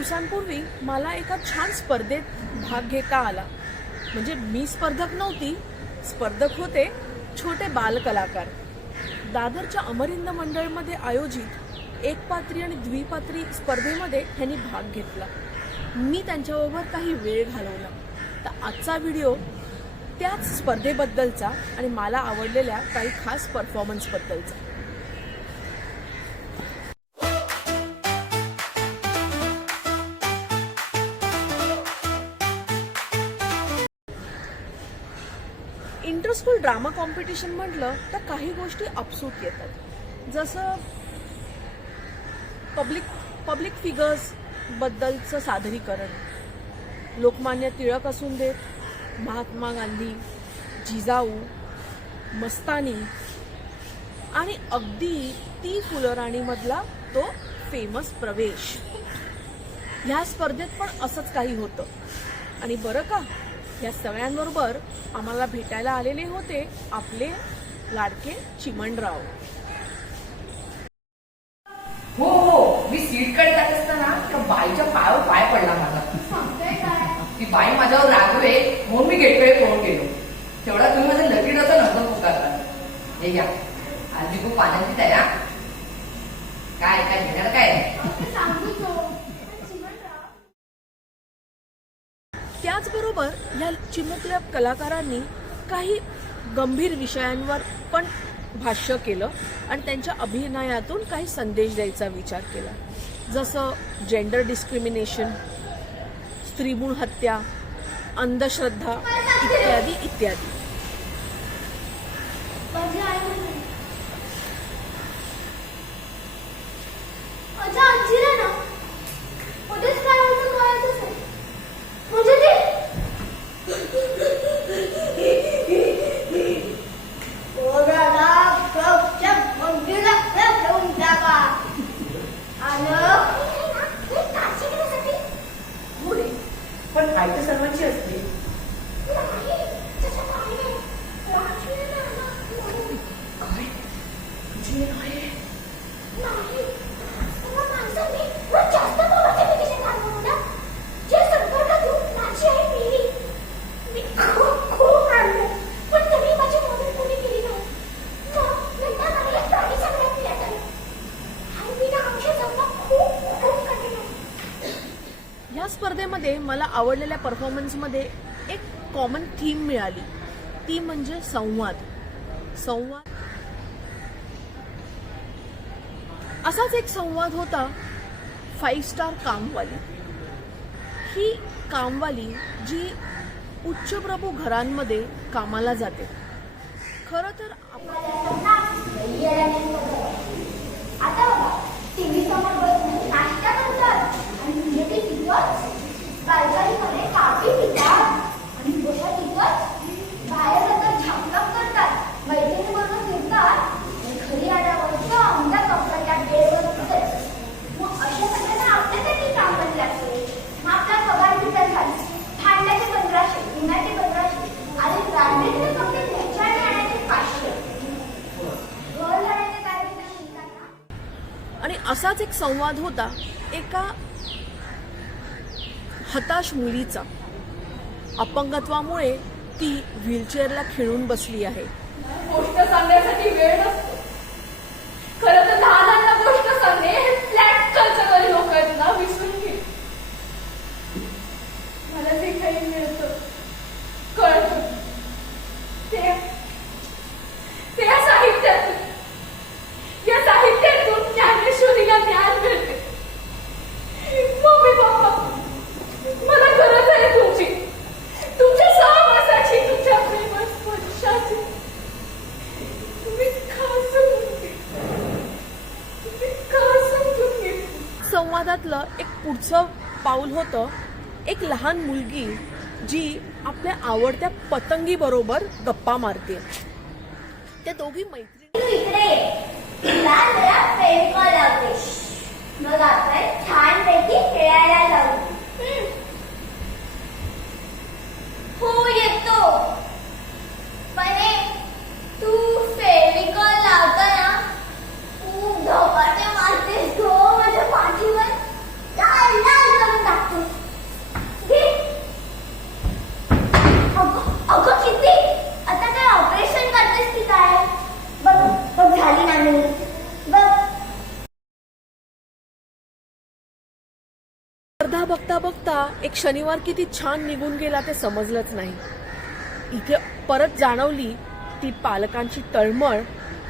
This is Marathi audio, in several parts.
दिवसांपूर्वी मला एका छान स्पर्धेत भाग घेता आला. म्हणजे मी स्पर्धक नव्हती स्पर्धक होते छोटे बालकलाकार. दादरच्या अमरिंद मंडळमध्ये आयोजित एकपात्री आणि द्विपात्री स्पर्धेमध्ये त्यांनी भाग घेतला. मी त्यांच्याबरोबर काही वेळ घालवला. तर आजचा व्हिडिओ त्याच स्पर्धेबद्दलचा आणि मला आवडलेल्या काही खास परफॉर्मन्सबद्दलचा इंटरस्कूल ड्रामा कॉम्पिटिशन म्हटलं तर काही गोष्टी अपसूट येतात. जसं पब्लिक पब्लिक फिगर्स बद्दलचं सादरीकरण. लोकमान्य टिळक असून देत महात्मा गांधी जिजाऊ मस्तानी आणि अगदी ती फुलराणीमधला तो फेमस प्रवेश. ह्या स्पर्धेत पण असंच काही होतं. आणि बरं का या सगळ्यांबरोबर आम्हाला भेटायला आलेले होते आपले लाडके चिमणराव. हो हो मी सीटकडे जात असताना त्या बाईच्या पायावर पाय पडला माझा. ती बाई माझ्यावर रागवे म्हणून मी गेटकडे पळून गेलो तेवढा तुम्ही माझं लकी डोचं नव्हतं पुकारला हे घ्या. आज मी खूप पाण्याची तया काय काय घेणार काय? त्याचबरोबर या चिमुकल्या कलाकारांनी काही गंभीर विषयांवर पण भाष्य केलं आणि त्यांच्या अभिनयातून काही संदेश द्यायचा विचार केला. जसं जेंडर डिस्क्रिमिनेशन स्त्रीभूण हत्या अंधश्रद्धा इत्यादी इत्यादी माझी आई म्हणते माझ्या आजीला ना मध्येच काय होतं कळतच नाही म्हणजे ते पोराला गपचप मंदिरात ठेवून टाका आलं काळजी घेण्यासाठी पुढे पण आई तर सर्वांची असते नाही तसं काही नाही रात्री ना ना काय तुझी आहे नाही मग माणसांनी मग जास्त पोराचे vacation घालवलं ना. जे संपर्कात येऊन माझी आई मेली. मी खूप खूप रडले. पण तरी माझी मदत कोणी केली नाही. मग नंतर मला एक प्राणी सगळ्यात पिण्यात आलं. आणि मी ना आयुष्य जगणं खूप खूप कठीण आहे. या स्पर्धेमध्ये मला आवडलेल्या परफॉर्मन्समध्ये एक कॉमन थीम मिळाली. ती म्हणजे संवाद. संवाद असाच एक संवाद होता. फाईव्ह स्टार कामवाली. ही कामवाली जी उच्चप्रभू घरांमध्ये कामाला जाते. खरं तर आपण आणि असाच एक संवाद होता एका हताश मुलीचा. अपंगत्वामुळे ती व्हीलचेअरला खिळून बसली आहे. गोष्ट सांगण्यासाठी वेळ त्यातलं एक पुढचं पाऊल होतं एक लहान मुलगी जी आपल्या आवडत्या पतंगी बरोबर गप्पा मारते. त्या दोघी मैत्री मग आपण छानपैकी खेळायला जाऊ हम्म. हो येतो पण हे, तू फेविकॉल लावताना खूप धपाटे मारतेस गो माझ्या पाठीवर लाल लाल रंग स्पर्धा बघता बघता एक शनिवार किती छान निघून गेला ते समजलंच नाही. इथे परत जाणवली ती पालकांची तळमळ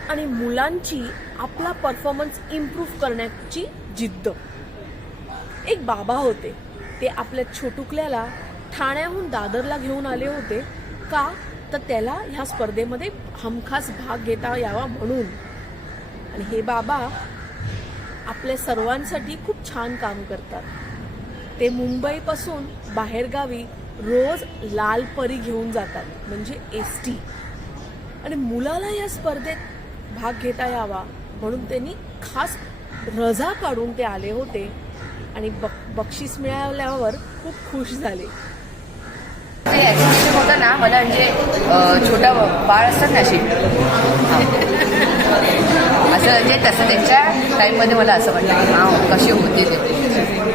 आणि मुलांची आपला परफॉर्मन्स इम्प्रूव्ह करण्याची जिद्द. एक बाबा होते. ते आपल्या छोटुकल्याला ठाण्याहून दादरला घेऊन आले होते. का? तर त्याला ह्या स्पर्धेमध्ये हमखास भाग घेता यावा म्हणून. आणि हे बाबा आपल्या सर्वांसाठी खूप छान काम करतात. ते मुंबईपासून बाहेरगावी रोज लाल परी घेऊन जातात म्हणजे एस टी आणि मुलाला या स्पर्धेत भाग घेता यावा म्हणून त्यांनी खास रजा काढून ते आले होते आणि बक बक्षीस मिळाल्यावर खूप खुश झाले. ते होतं ना मला म्हणजे छोटा बाळ असतात ना अशी असं म्हणजे तसं त्यांच्या टाईपमध्ये मला असं वाटतं की हां कसे होते ते.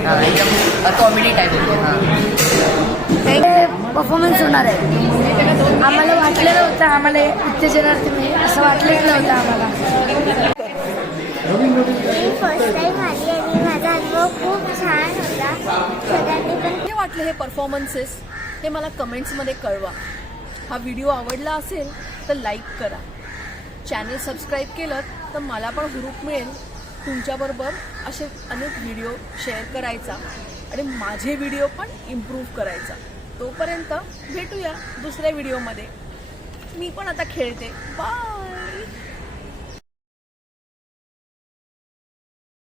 हां. एकदम कॉमेडी टाईप होते हां. परफॉर्मन्स होणार आहे. आम्हाला वाटलं नव्हतं आम्हाला उत्तेजनार्थ मिळेल असं वाटलंच नव्हतं आम्हाला. मी फर्स्ट टाइम आली आणि माझा अनुभव खूप छान होता. सगळ्यांनी पण कसे वाटले हे परफॉर्मन्सेस हे मला कमेंट्समध्ये कळवा. हा व्हिडिओ आवडला असेल तर लाईक करा. चॅनल सबस्क्राईब केलं तर मला पण हुरूप मिळेल. तुमच्याबरोबर असे अनेक व्हिडिओ शेअर करायचा आणि माझे व्हिडिओ पण इम्प्रूव्ह करायचा. तोपर्यंत भेटूया दुसऱ्या व्हिडिओमध्ये मी पण आता खेळते. बाय